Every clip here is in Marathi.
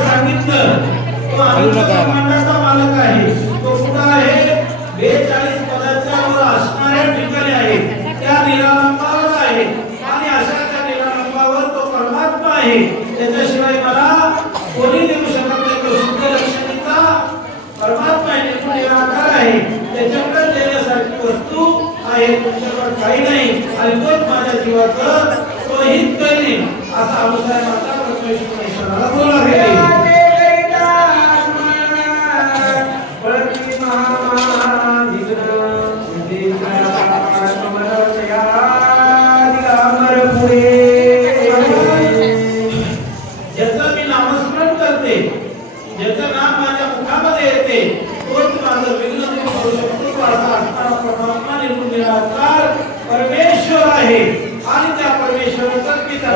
सांगितलं. मालक आहे. तो कुठं आहे बेचाळीस पदाच्या वर असणाऱ्या ठिकाणी आहे त्या निरालंबावर आहे आणि अशा त्या निरालंबावर तो परमात्मा आहे त्याच्याशिवाय मला कोणी देऊ शकत नाही तो शुद्ध लक्षणीचा परमात्मा आहे निर्गुण निराकार आहे त्याच्याकडे देण्यासारखी वस्तू आहे तुमच्याकडे काही नाही आणि तोच माझ्या जीवाचं सोहित करीन. असा अनुसार माता परमेश्वरेश्वराला बोला गेली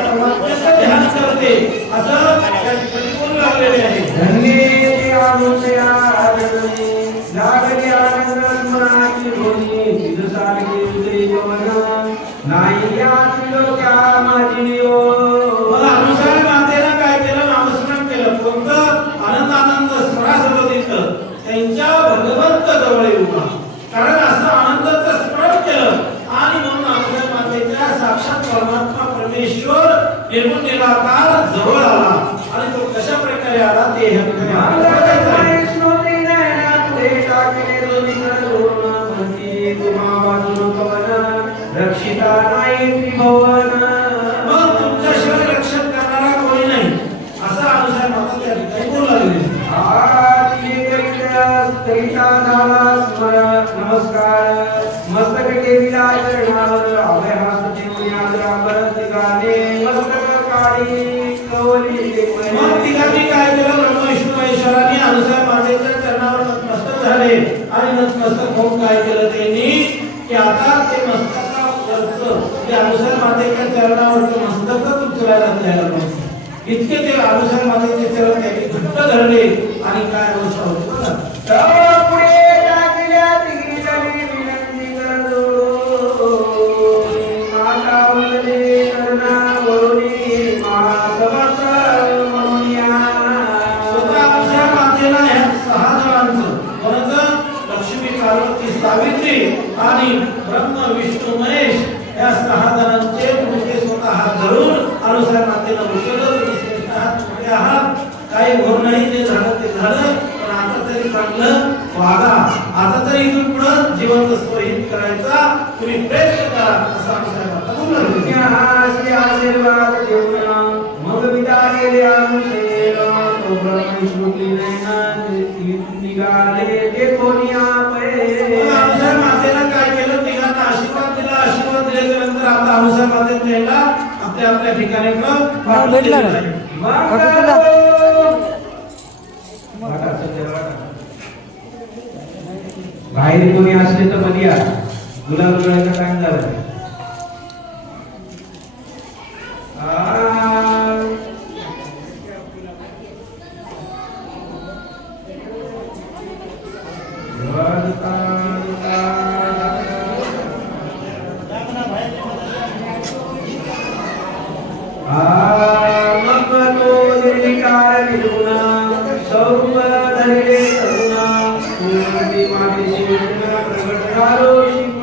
परमेश्वराचं मी असं त्या ठिकाणी आहे नमस्कार मस्तक चरणावर मस्तक कवली मग तिघांनी काय केलं अनुसार मातेच्या चरणावर नतमस्तक झाले. आणि नतमस्तक होऊन काय केलं त्यांनी? की आता ते मस्तक ते अनुसार मातेच्या चरणावरचं मस्तकच उचलायला द्यायला पाहिजे इतके ते अनुसार मातेचे चरण त्यांनी घट्ट धरले आणि काय अवस्था होती अनुसार मातेला उचललं तुम्ही श्रेष्ठ आहात काही घोर नाही ते झालं ते झालं. पण आता तरी चांगलं वागा. आता तरी इथून पुढं जीवन स्वहित करायचा. तुम्ही प्रयत्न करा असा अनुसार आशीर्वाद घेऊन मग विदा गेले अनुसेन. तो ब्रह्मश्रुती नयनात निघाले. ते कोणी आपे. मग अनुसार मातेला काय केलं? तिघांना आशीर्वाद दिला. आशीर्वाद दिल्याच्या नंतर आता अनुसार मातेने त्यांना आपल्या आपल्या ठिकाणी पाठवून भेटला ना? बाहेर कोणी असले तर मध्ये या. गुलाब उधळायचा टाइम झाला?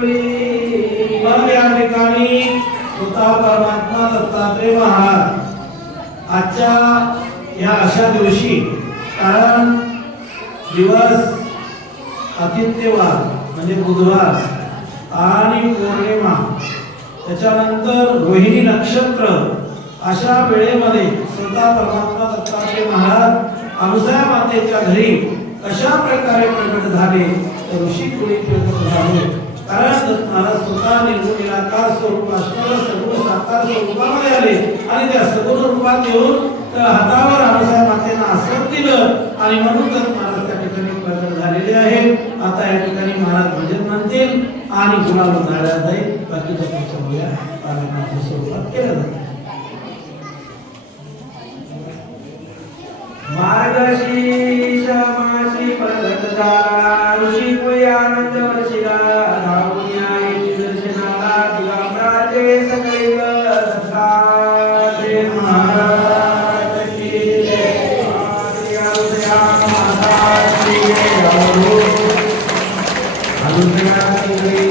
झालो या ठिकाणी स्वतः परमात्मा दत्तात्रय महाराज. आजच्या या अशा दिवशी कारण दिवस आदित्यवार म्हणजे बुधवार आणि पौर्णिमा त्याच्यानंतर रोहिणी नक्षत्र अशा वेळेमध्ये स्वतः परमात्मा दत्तात्रय महाराज अनुसया मातेच्या घरी कशा प्रकारे प्रकट झाले तर ऋषी कुणी प्रकट झाले. कारण मला स्वतः निर्गुण निराकार स्वरूप असणारा सगुण साकार स्वरूपामध्ये आले. आणि त्या सगुण रूपात येऊन हातावर अनुसया मातेनं आसन दिलं. आणि म्हणून तर महाराज त्या ठिकाणी प्रकट झालेले आहेत. आता या ठिकाणी महाराज भजन म्हणतील आणि गुलाब झाल्या जाईल. बाकीच्या पुढच्या बोल्या स्वरूपात केलं जातं मार्गशीर्ष श्री राम अनुग्रह